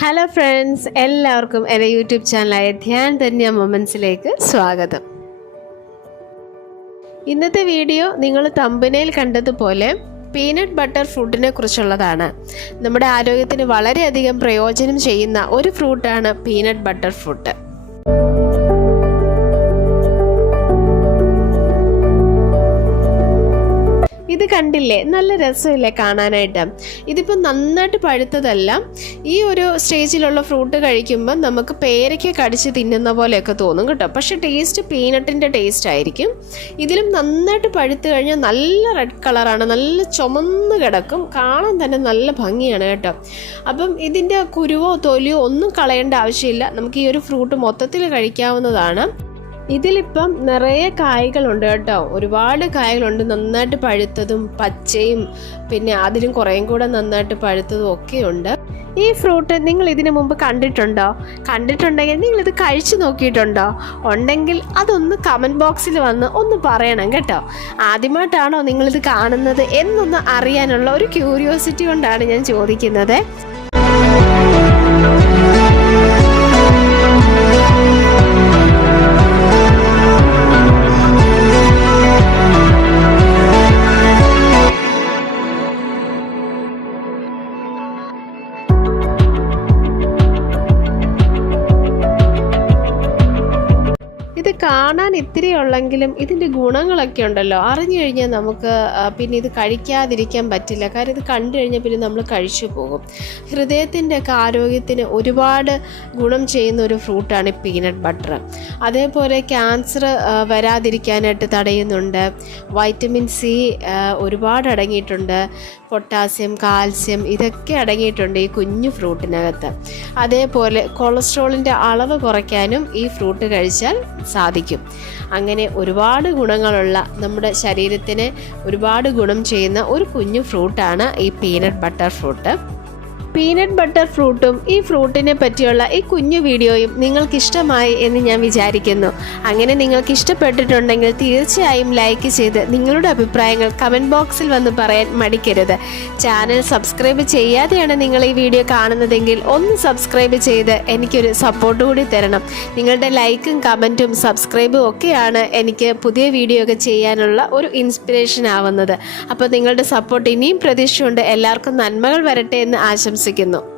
Hello friends എല്ലാവർക്കും എന്റെ YouTube ചാനലായ ധ്യാൻ ധന്യ മൊമെൻസിലേക്ക് സ്വാഗതം. ഇന്നത്തെ വീഡിയോ നിങ്ങൾ തമ്പനയിൽ കണ്ടതുപോലെ പീനട്ട് ബട്ടർ ഫ്രൂട്ടിനെ കുറിച്ചുള്ളതാണ്. നമ്മുടെ ആരോഗ്യത്തിന് വളരെയധികം പ്രയോജനം ചെയ്യുന്ന ഒരു ഫ്രൂട്ടാണ് പീനട്ട് ബട്ടർ ഫ്രൂട്ട്. ഇത് കണ്ടില്ലേ? നല്ല രസമില്ലേ കാണാനായിട്ട്? ഇതിപ്പോൾ നന്നായിട്ട് പഴുത്തതല്ല. ഈ ഒരു സ്റ്റേജിലുള്ള ഫ്രൂട്ട് കഴിക്കുമ്പോൾ നമുക്ക് പേരയ്ക്ക കടിച്ച് തിന്നുന്ന പോലെയൊക്കെ തോന്നും കേട്ടോ. പക്ഷെ ടേസ്റ്റ് പീനട്ടിന്റെ ടേസ്റ്റ് ആയിരിക്കും. ഇതിലും നന്നായിട്ട് പഴുത്ത് കഴിഞ്ഞാൽ നല്ല റെഡ് കളറാണ് നല്ല ചുമന്ന് കിടക്കും. കാണാൻ തന്നെ നല്ല ഭംഗിയാണ് കേട്ടോ. അപ്പം ഇതിന്റെ കുരുവോ തൊലിയോ ഒന്നും കളയേണ്ട ആവശ്യമില്ല. നമുക്ക് ഈ ഒരു ഫ്രൂട്ട് മൊത്തത്തിൽ കഴിക്കാവുന്നതാണ്. ഇതിലിപ്പം നിറയെ കായ്കളുണ്ട് കേട്ടോ. ഒരുപാട് കായ്കളുണ്ട്. നന്നായിട്ട് പഴുത്തതും പച്ചയും പിന്നെ അതിലും കുറേയും കൂടെ നന്നായിട്ട് പഴുത്തതും ഒക്കെ ഉണ്ട് ഈ ഫ്രൂട്ട് നിങ്ങൾ ഇതിനു മുമ്പ് കണ്ടിട്ടുണ്ടോ? കണ്ടിട്ടുണ്ടെങ്കിൽ നിങ്ങൾ ഇത് കഴിച്ചു നോക്കിയിട്ടുണ്ടോ? ഉണ്ടെങ്കിൽ അതൊന്ന് കമന്റ് ബോക്സിൽ വന്ന് ഒന്ന് പറയണം കേട്ടോ. ആദ്യമായിട്ടാണോ നിങ്ങളിത് കാണുന്നത് എന്നൊന്ന് അറിയാനുള്ള ഒരു ക്യൂരിയോസിറ്റി കൊണ്ടാണ് ഞാൻ ചോദിക്കുന്നത്. കാണാൻ ഇത്തിരി ഉള്ളെങ്കിലും ഇതിന്റെ ഗുണങ്ങളൊക്കെ ഉണ്ടല്ലോ. അറിഞ്ഞു കഴിഞ്ഞാൽ നമുക്ക് പിന്നെ ഇത് കഴിക്കാതിരിക്കാൻ പറ്റില്ല. കാര്യം ഇത് കണ്ടു കഴിഞ്ഞാൽ പിന്നെ നമ്മൾ കഴിച്ചു പോകും. ഹൃദയത്തിന്റെ ഒക്കെ ആരോഗ്യത്തിന് ഒരുപാട് ഗുണം ചെയ്യുന്ന ഒരു ഫ്രൂട്ടാണ് പീനട്ട് ബട്ടർ അതേപോലെ ക്യാൻസർ വരാതിരിക്കാനായിട്ട് തടയുന്നുണ്ട്. വൈറ്റമിൻ സി ഒരുപാട് അടങ്ങിയിട്ടുണ്ട്. പൊട്ടാസ്യം കാൽസ്യം ഇതൊക്കെ അടങ്ങിയിട്ടുണ്ട് ഈ കുഞ്ഞു ഫ്രൂട്ടിനകത്ത്. അതേപോലെ കൊളസ്ട്രോളിന്റെ അളവ് കുറയ്ക്കാനും ഈ ഫ്രൂട്ട് കഴിച്ചാൽ സാധിക്കും. അങ്ങനെ ഒരുപാട് ഗുണങ്ങളുള്ള നമ്മുടെ ശരീരത്തിന് ഒരുപാട് ഗുണം ചെയ്യുന്ന ഒരു കുഞ്ഞു ഫ്രൂട്ടാണ് ഈ peanut butter fruit. Peanut butter ഫ്രൂട്ടും ഈ ഫ്രൂട്ടിനെ പറ്റിയുള്ള ഈ കുഞ്ഞു വീഡിയോയും നിങ്ങൾക്കിഷ്ടമായി എന്ന് ഞാൻ വിചാരിക്കുന്നു. അങ്ങനെ നിങ്ങൾക്ക് ഇഷ്ടപ്പെട്ടിട്ടുണ്ടെങ്കിൽ തീർച്ചയായും ലൈക്ക് ചെയ്ത് നിങ്ങളുടെ അഭിപ്രായങ്ങൾ കമന്റ് ബോക്സിൽ വന്ന് പറയാൻ മടിക്കരുത്. ചാനൽ സബ്സ്ക്രൈബ് ചെയ്യാതെയാണ് നിങ്ങൾ ഈ വീഡിയോ കാണുന്നതെങ്കിൽ ഒന്ന് സബ്സ്ക്രൈബ് ചെയ്ത് എനിക്കൊരു സപ്പോർട്ട് കൂടി തരണം. നിങ്ങളുടെ ലൈക്കും കമന്റും സബ്സ്ക്രൈബും ഒക്കെയാണ് എനിക്ക് പുതിയ വീഡിയോ ഒക്കെ ചെയ്യാനുള്ള ഒരു ഇൻസ്പിറേഷൻ ആവുന്നത്. അപ്പോൾ നിങ്ങളുടെ സപ്പോർട്ട് ഇനിയും പ്രതീക്ഷയുണ്ട്. എല്ലാവർക്കും നന്മകൾ വരട്ടെ എന്ന് ആശംസിക്കുന്നു. വിശ്വസിക്കുന്നു